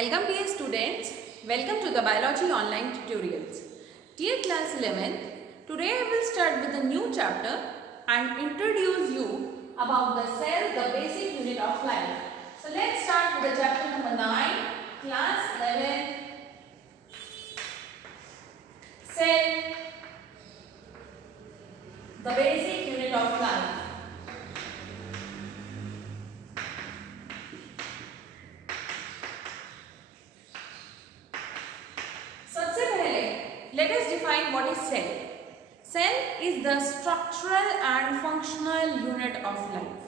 Welcome dear students, welcome to the biology online tutorials. Dear class 11th, today I will start with a new chapter and introduce you about the cell, the basic unit of life. So let's start with the chapter number 9, class 11, cell, the basic unit of life. Let us define what is cell. Cell is the structural and functional unit of life.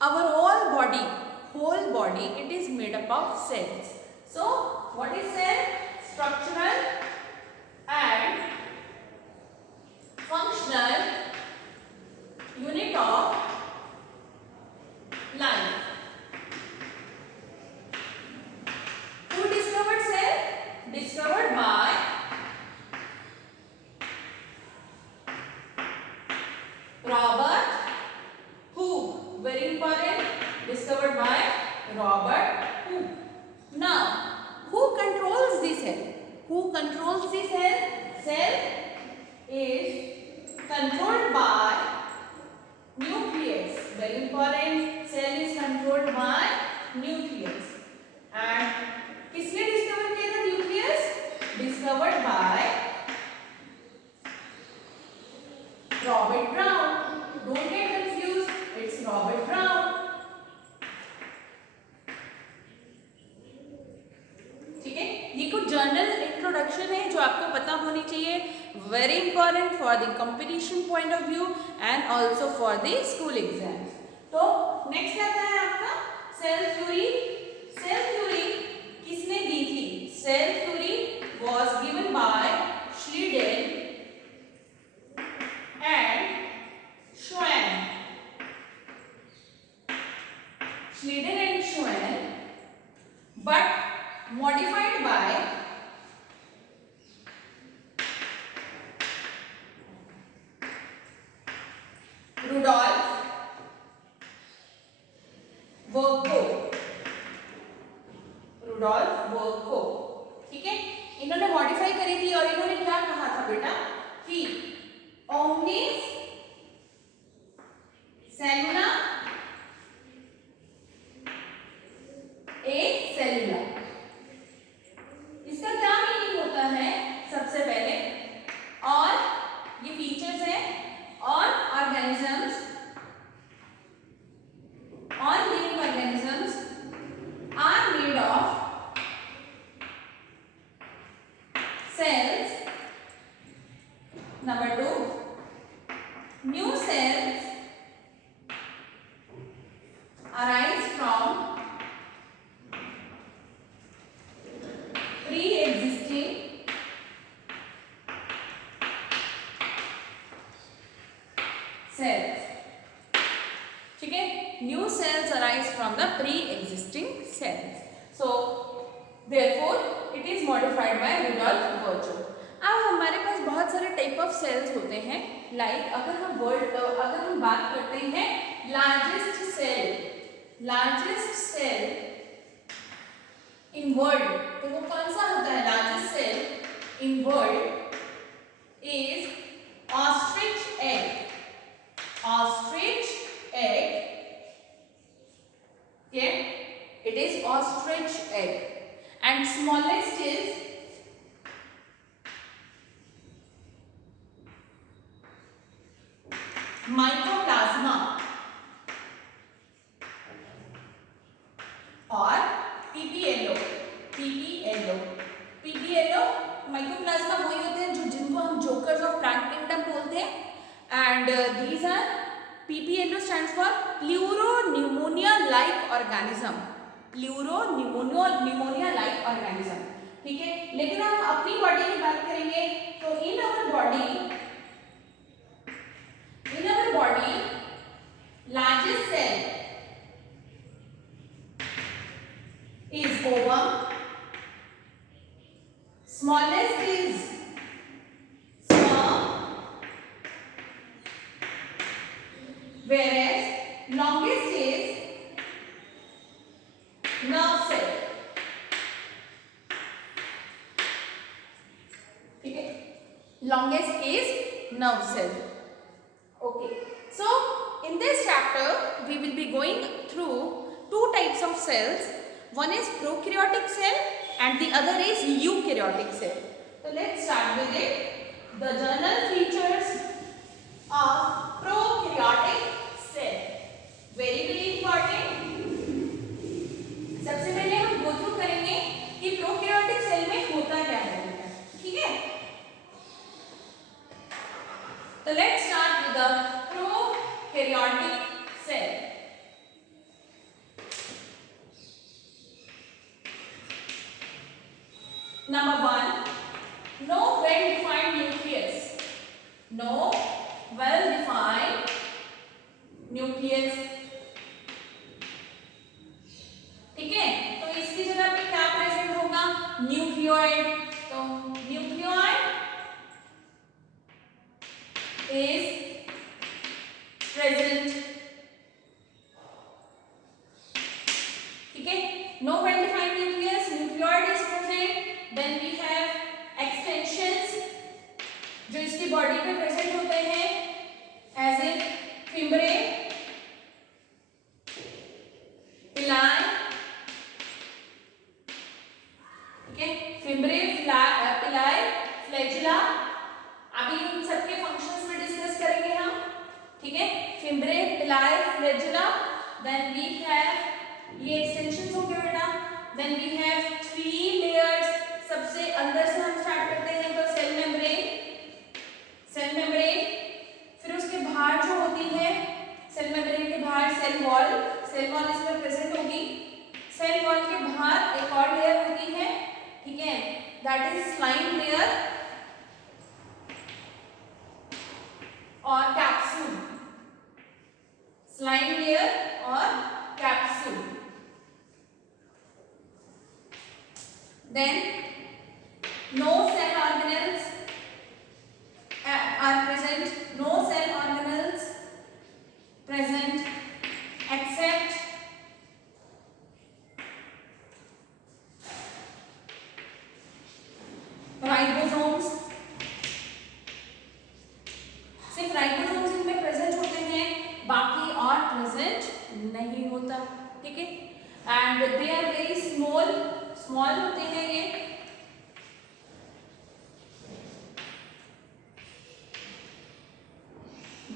Our whole body, it is made up of cells. So, what is cell? Structural and functional unit of life. Who discovered cell? Discovered by Robert Hooke. Very important. Discovered by Robert Hooke. Now, who controls the cell? Who controls the cell? Cell is controlled by nucleus. Very important. Cell is controlled by nucleus. And किसने discover किया था nucleus? Discovered by Robert Brown. Don't get confused. It's Robert Brown. ठीक है, ये कुछ journal introduction है जो आपको पता होनी चाहिए. Very important for the competition point of view and also for the school exams. तो नेक्स्ट आता है आपका सेल थ्योरी. सेल थ्योरी किसने दी थी? Cell theory was given by Schleiden and Schwann. Schleiden and Schwann, but modified by Rudolf Virchow. Rudolf Virchow. ठीक है, इन्होंने मॉडिफाई करी थी और इन्होंने क्या कहा था बेटा कि omnis cellula एक सेलुला. इसका क्या मीनिंग होता है? सबसे पहले और ये फीचर्स है और ऑर्गेनिजम्स और living organisms are made of cells. Number 2, new cells arise from pre-existing cells. ठीक है, new cells arise from the pre-existing cells. So therefore it is modified by Rudolf Virchow. अब हमारे पास बहुत सारे टाइप ऑफ सेल्स होते हैं. Like अगर हम बात करते हैं लार्जेस्ट सेल इन वर्ल्ड, तो वो कौन सा होता है? Largest cell in world is ostrich egg. It is ostrich egg and smallest is mycoplasma और पीपीएलओ. माइकोप्लाज्मा वही होते हैं जिनको हम जोकर्स ऑफ प्लांट किंगडम बोलते हैं. And these are PPLO stands for pleuropneumonia like organism. Pleuropneumonia like organism. ठीक है, लेकिन हम अपनी बॉडी की बात करेंगे तो in our body largest cell is ovum, smallest is sperm, whereas longest is nerve cell. nerve cell. Okay, so in this chapter we will be going through two types of cells. One is prokaryotic cell and the other is eukaryotic cell. So let's start with it. The general features of prokaryotic cell, very important. सबसे पहले हम go through करेंगे कि prokaryotic cell में होता क्या है, ठीक है? तो let's start with the prokaryotic cell. Number 1, no well-defined nucleus. No well-defined nucleus. ठीक है, तो इसकी जगह पे क्या प्रेजेंट होगा? न्यूक्लियोइड. तो न्यूक्लियोइड इज प्रेजेंट. ठीक है, no well defined nucleus, nucleoid is present. Then we have extensions जो इसकी बॉडी पे प्रेजेंट होते हैं, as in fimbriae, pili. Fimbriae, pili, flagella. अभी उन सबके फंक्शंस में डिस्कस करेंगे हम, ठीक है? Fimbriae, pili, flagella. Then we have, ये एक्सटेंशंस हो गए बेटा. Then we have 3 layers. सबसे अंदर से हम स्टार्ट करते हैं तो सेल मेम्ब्रेन. सेल मेम्ब्रेन, फिर उसके बाहर जो होती है, सेल मेम्ब्रेन के बाहर सेल वॉल. सेल वॉल इसमें प्रेजेंट होगी. सेल वॉल के बाहर एक और लेयर होती है, ठीक है? दैट इज स्लाइम लेयर और कैप्सूल. स्लाइम लेयर और capsule. Then no cell organelles are present. No cell organelles present except ribosomes. सिर्फ राइबोसोम्स इनमें प्रेजेंट होते हैं, बाकी और प्रेजेंट नहीं होता, ठीक है? And they are very small. Small होते हैं ये.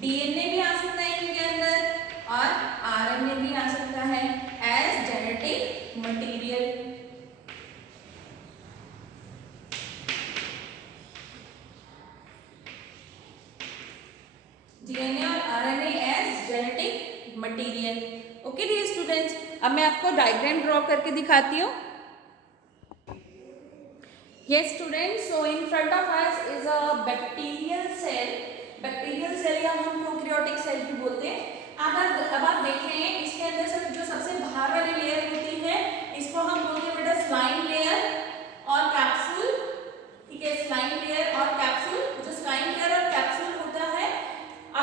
डीएनए भी आ सकता है इनके अंदर और आरएनए भी आ सकता है एज जेनेटिक मटेरियल. डीएनए और RNA as genetic material. Okay dear students, अब मैं आपको डायग्राम ड्रॉ करके दिखाती हूँ. Yes students, so in front of us is a bacterial cell. Bacterial cell या हम प्रोकैरियोटिक सेल भी बोलते हैं. अब आप देख रहे हैं इसके अंदर से जो सबसे बाहर वाली लेयर होती है, इसको हम बोलते हैं बेटा स्लाइम लेयर और कैप्सूल. ठीक है, स्लाइम लेयर और कैप्सूल. जो स्लाइम लेयर और कैप्सूल होता है,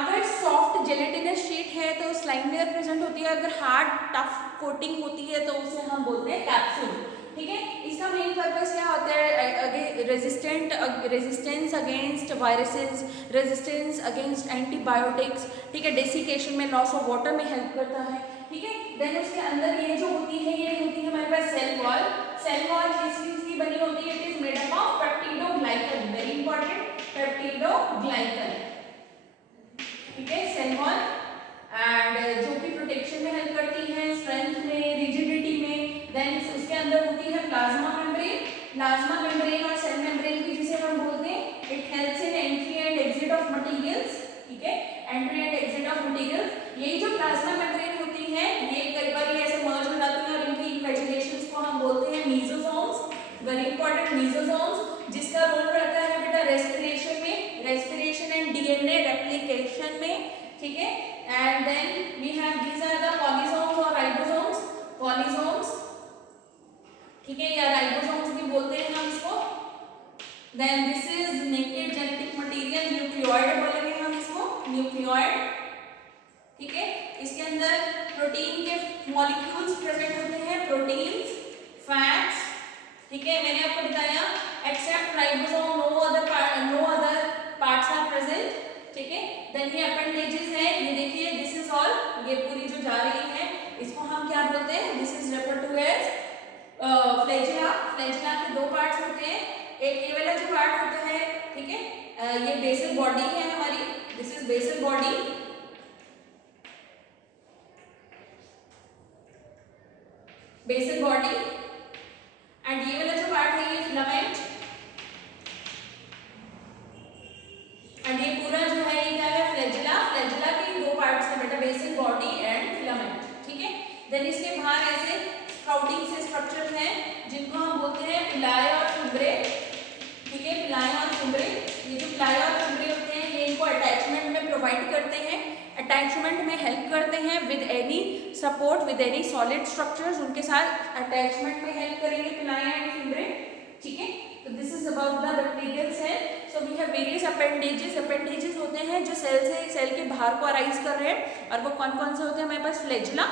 अगर सॉफ्ट जेलेटिनस शीट है तो स्लाइम लेयर प्रेजेंट होती है. अगर हार्ड टफ कोटिंग होती है तो उसे हम बोलते हैं कैप्सूल. ठीक है, इसका मेन पर्पस क्या होता है? Resistance against viruses, resistance against antibiotics. ठीक है, डेसिकेशन में, लॉस ऑफ वाटर में हेल्प करता है. ठीक है, देन उसके अंदर ये जो होती है, ये होती है हमारे पास सेल वॉल. सेल वॉल किस चीज की बनी होती है? It is made up of peptidoglycan. Very important, peptidoglycan. ठीक है, सेल वॉल एंड जो कि प्रोटेक्शन में हेल्प करती है, स्ट्रेंथ में, रिजिडिटी में. देन उसके अंदर होती है प्लाज्मा मेम्ब्रेन. प्लाज्मा मेम्ब्रेन और सेल मेम्ब्रेन की जिसे हम बोलते हैं, it helps in entry and exit of materials. ठीक है, entry and exit of materials. यही जो प्लाज्मा मेम्ब्रेन होती है, ये कई बार ऐसे मर्ज हो जाती है और इनकी इन्वेजिनेशंस को हम बोलते हैं मीसोसोम्स. वेरी इंपॉर्टेंट, मीसोसोम्स, जिसका रोल रहता है बेटा रेस्पिरेशन में, रेस्पिरेशन एंड डीएनए रेप्लिकेशन में. ठीक है, and then we have these are the polysomes और राइबोसोम्स. पॉलीसोम्स, ठीक है, या राइबोसोम्स भी बोलते हैं हम इसको. Then this is naked genetic material, nucleoid बोलेंगे हम इसको, न्यूक्लियोइड. ठीक है, इसके अंदर प्रोटीन के मॉलिक्यूल्स प्रेजेंट होते हैं, प्रोटीन्स, फैट्स. ठीक है, मैंने आपको बताया except ribosome no other parts are present. ठीक है। देन ये अपेंडेजेस है, ये देखिए दिस इज ऑल, ये पूरी जो जा रही है इसको हम क्या बोलते हैं, this is refer to as flagella. Flagella के दो पार्ट्स होते हैं, एक ये वाला जो पार्ट होता है, ठीक है, ये बेसल बॉडी है हमारी, this is basal body, basal body, and ये वाला जो पार्ट है ये फिलामेंट, एंड ये पूरा जो है ये क्या है, फ्लैजिला। फ्लैजिला के दो पार्ट्स हैं बेटा, बेसल बॉडी एंड फिलामेंट, ठीक है। देन इसके बाहर ऐसे स्प्राउटिंग से स्ट्रक्चर हैं जिनको हम बोलते हैं पिलाई और फिब्रे, ठीक है, पिलाई और फिब्रे। ये जो पिलाई और फिब्रे होते हैं ये इनको अटैचमेंट में प्रोवाइड करते हैं, अटैचमेंट में हेल्प करते हैं with any support, with any solid structures, उनके साथ अटैचमेंट में हेल्प करेंगे पिलाई एंड फिब्रे, ठीक है। तो this is about the bacterial cell. So we have various appendages. Appendages होते हैं जो सेल से सेल के बाहर को अराइज कर रहे हैं, और वो कौन कौन से होते हैं हमारे पास, फ्लैजिला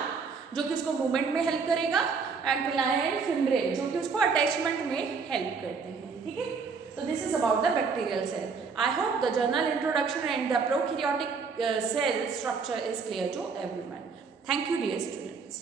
जो कि उसको मूवमेंट में हेल्प करेगा, एंड पिलाई एंड फिब्रे जो कि उसको अटैचमेंट में हेल्प करते हैं, ठीक है। So this is about the bacterial cell. I hope the general introduction and the prokaryotic cell structure is clear to everyone. Thank you, dear students.